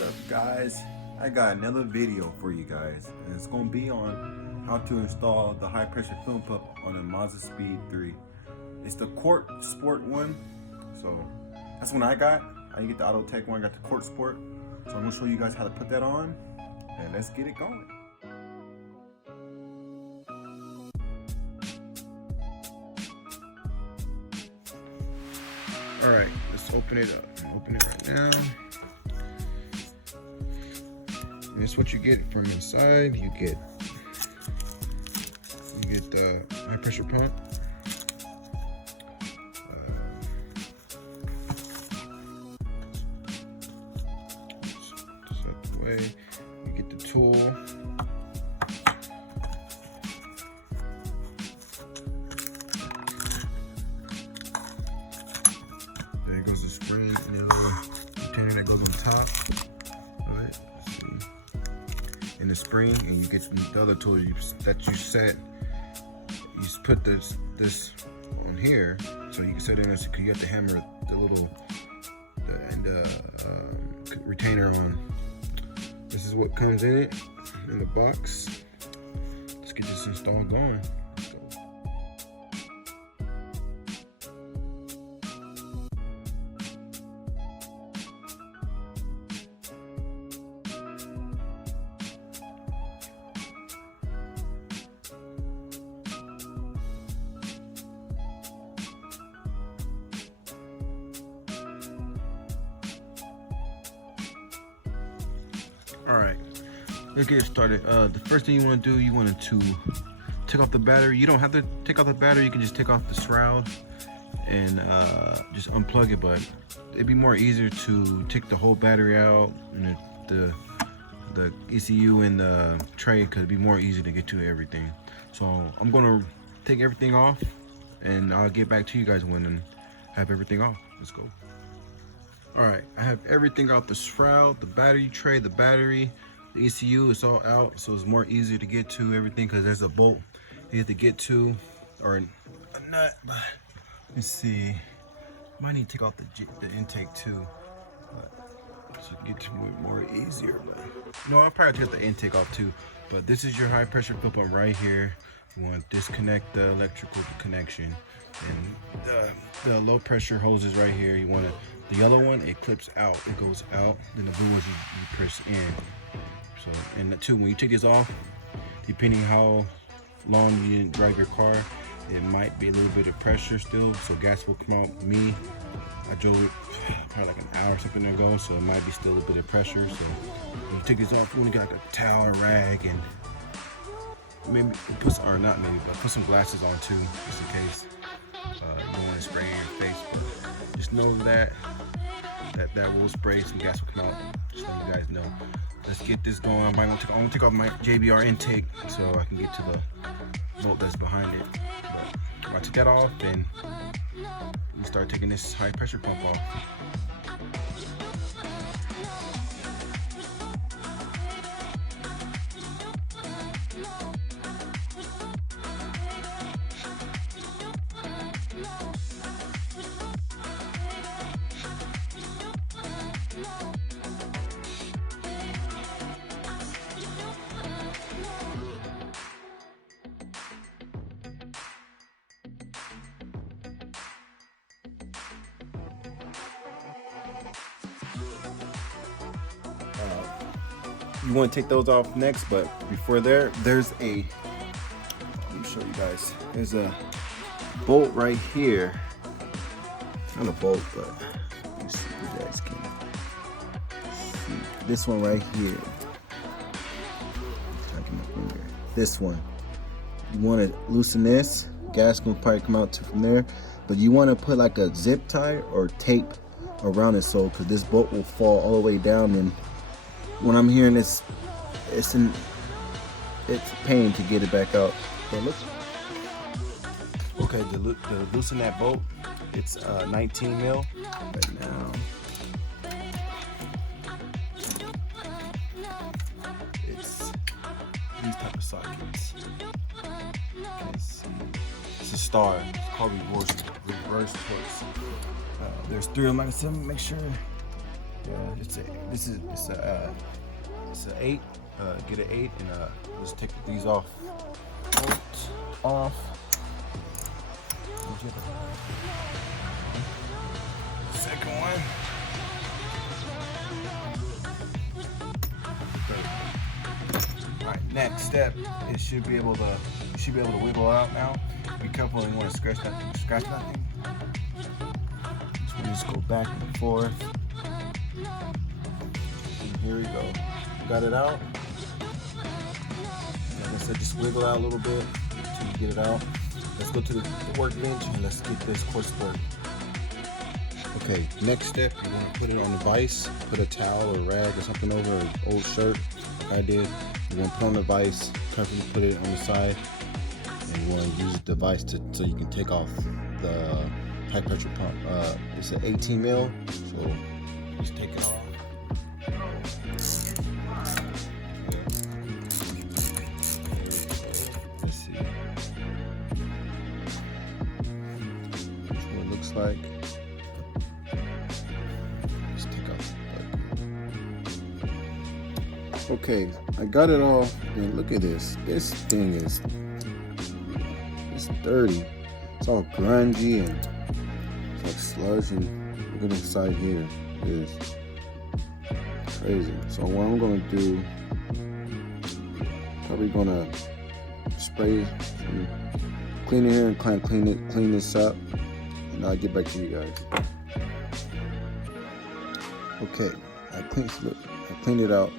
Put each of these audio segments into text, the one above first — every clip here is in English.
What's up, guys? I got another video for you guys, and it's gonna be on how to install the high pressure film pump on a Mazdaspeed 3. It's the Corksport one, so that's one I got. I didn't get the Auto Tech one, I got the Corksport. So I'm gonna show you guys how to put that on, and let's get it going. All right, let's open it up. I'm opening it right now. And this is what you get from inside. You get the high pressure pump. Just out the way. You get the tool. There goes the spring and the little container that goes on top of it. And the spring, and you get the other tool that you set. You just put this on here, so you can set it in. So you have to hammer the retainer on. This is what comes in it in the box. Let's get this installed going. All right, let's get started. The first thing you want to do, you want to take off the battery. You don't have to take off the battery. You can just take off the shroud and just unplug it. But it'd be more easier to take the whole battery out and the ECU and the tray, because it'd be more easy to get to everything. So I'm gonna take everything off, and I'll get back to you guys when I have everything off. Let's go. All right, I have everything off: the shroud, the battery tray, the battery, the ECU. It's all out, so it's more easier to get to everything because there's a bolt you have to get to, or a nut. But let's see, might need to take off the intake too, so get to it more easier. But no, I'll probably take the intake off too. But this is your high pressure pump on right here. You want to disconnect the electrical connection, and the low pressure hoses right here. You want to. The yellow one, it clips out, it goes out. Then the blue ones you press in. So, and the two, when you take this off, depending how long you didn't drive your car, it might be a little bit of pressure still. So gas will come out. I drove it probably like an hour or something ago, so it might be still a bit of pressure. So when you take this off, you want to get like a towel or rag, and maybe put some glasses on too, just in case you don't want to spray in your face. But just know that will spray, some gas will come out. Just let you guys know. Let's get this going. I'm gonna take off my JBR intake so I can get to the bolt that's behind it. But if I take that off, then we start taking this high pressure pump off. You want to take those off next, but before there's a, let me show you guys, there's a bolt right here. Not a bolt, but let me see if you guys can see this one right here. This one, you want to loosen this. Gas will probably come out from there, but you want to put like a zip tie or tape around it, so because this bolt will fall all the way down. And when I'm hearing this, it's a pain to get it back out. But look. Okay, to loosen that bolt, it's 19 mil right now. It's these type of sockets. It's a star. It's called reverse Torx. There's three of them. Like I said, make sure it's an 8. Get an 8 and let's take these off. Off. Second one. Alright, next step, you should be able to wiggle out now. Be careful, you want to scratch nothing. So we just go back and forth. And here we go. Got it out. Like I said, just wiggle out a little bit until you get it out. Let's go to the workbench and let's get this Corksport. Okay, next step, you're going to put it on the vise. Put a towel or rag or something over an old shirt, like I did. You're going to put on the vise, carefully put it on the side, and you want to use the vise so you can take off the high pressure pump. It's an 18 mil, so just take it off. Let's see. That's what it looks like. Okay, I got it all, and look at this. This thing it's dirty. It's all grungy and it's like sludge, and look at inside here. It is crazy. So what I'm gonna do, probably gonna spray some cleaner here and clean this up, and I'll get back to you guys. Okay, I cleaned it out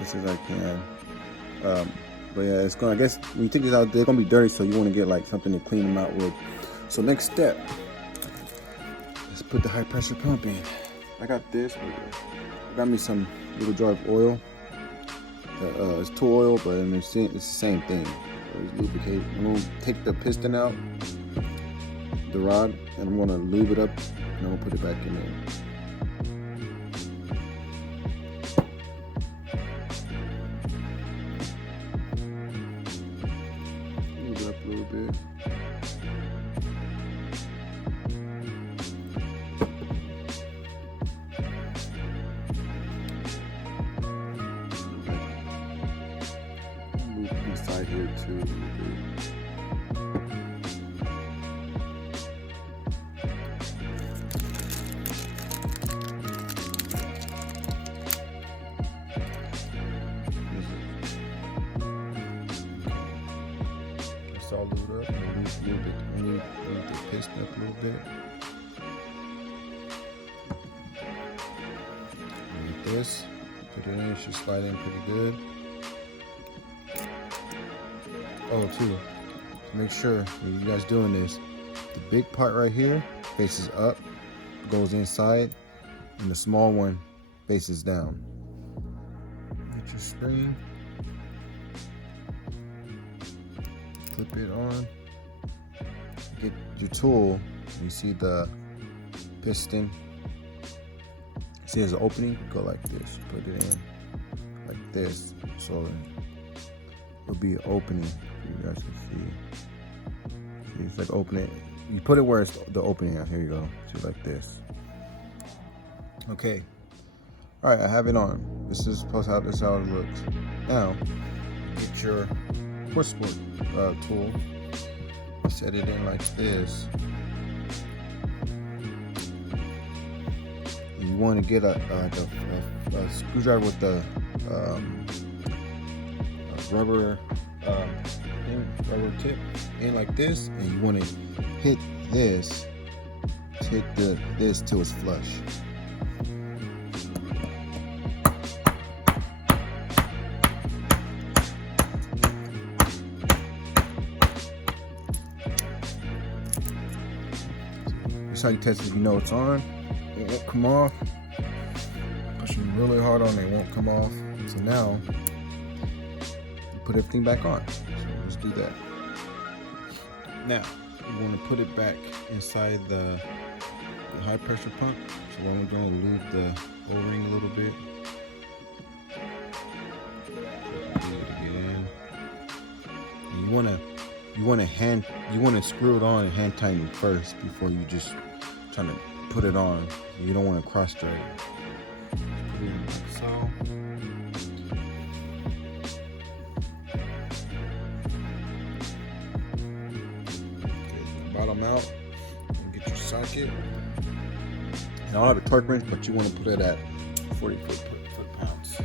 as I can, but yeah, it's gonna, I guess when you take this out, they're gonna be dirty, so you want to get like something to clean them out with. So next step, let's put the high pressure pump in. I got this. I got me some little jar of oil. It's tool oil, but I mean, it's the same thing. It's lubricate. I'm gonna take the piston out, the rod, and I'm gonna lube it up, and I'm gonna put it back in there. A little bit. Move inside here too a little bit. All lubed up, and move the piston up a little bit. And with this, put it in, it should slide in pretty good. Oh, too, to make sure when you guys doing this, the big part right here faces up, goes inside, and the small one faces down. Get your spring. Flip it on, get your tool, you see the piston, see there's an opening, go like this, put it in like this, so it'll be an opening, you guys can see it's like opening, you put it where it's the opening out, here you go, see like this. Okay, alright, I have it on, this is how it looks. Now, get your Corksport tool, set it in like this. And you want to get a screwdriver with the rubber tip in like this, and you want to hit this till it's flush. How you test it, if you know it's on, it won't come off. Pushing really hard on it, it won't come off. So now you put everything back on. So let's do that. Now you want to put it back inside the high pressure pump. So what I'm going to lube the O-ring a little bit. You want to screw it on and hand tighten it first before you just trying to put it on. You don't want to cross thread it. Put it in like so. Bottom out and get your socket. I don't have a torque wrench, but you want to put it at 40 foot-pounds.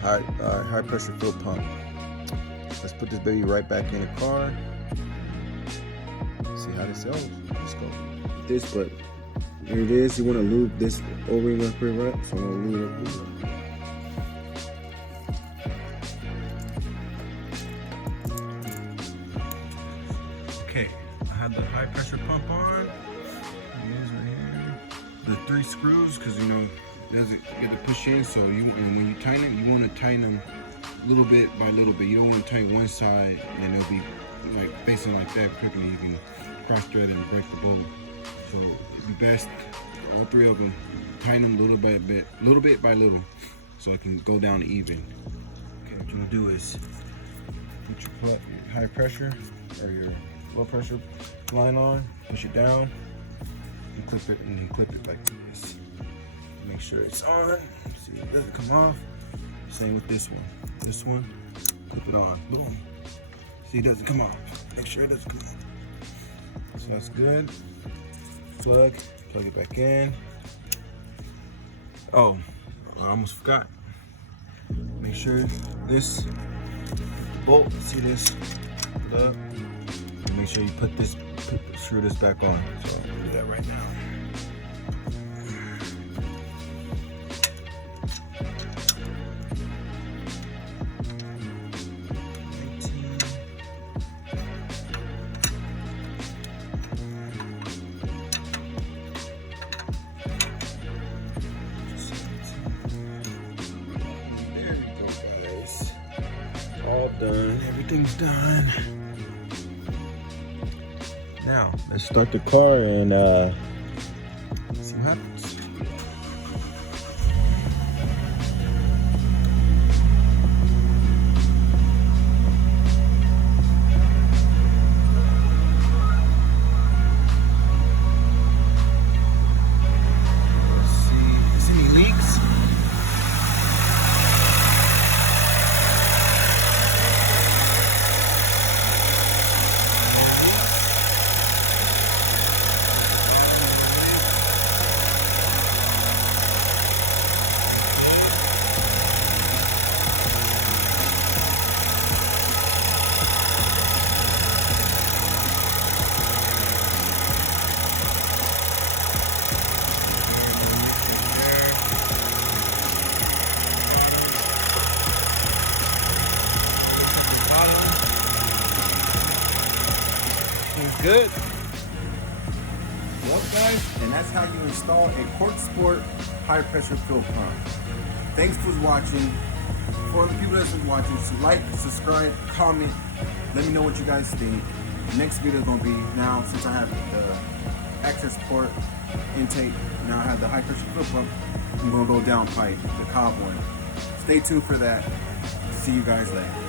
High pressure fuel pump. Let's put this baby right back in the car. See how this goes. Let's go. This, but here it is. You want to lube this O-ring up here, right? So I'm gonna lube it up. Okay, I have the high pressure pump on. It is right here. The 3 screws, because you know, you have to push in. So and when you tighten it, you want to tighten them little bit by little bit. You don't want to tighten one side and it'll be like facing like that quickly. You can cross thread and break the bolt. So it'd be best all 3 of them tighten them little bit by little, so it can go down even. Okay, what you want to do is put your high pressure or your low pressure line on, push it down, and clip it, and then clip it like this. Make sure it's on. See, it doesn't come off. Same with this one. This one, clip it on. Boom. See, it doesn't come off. Make sure it doesn't come off. So that's good. Plug it back in. Oh, I almost forgot. Make sure this bolt, see this, put up. And make sure you screw this back on. So I'm gonna do that right now. All done, everything's done. Now let's start the car and see what happens. Let's see any leaks? Good. Well, guys, and that's how you install a Corksport high pressure fuel pump. Thanks for watching. For the people that's been watching, so like, subscribe, comment, let me know what you guys think. The next video is gonna be, now since I have the access port intake, now I have the high pressure fuel pump, I'm gonna go down pipe, the cob one. Stay tuned for that. See you guys later.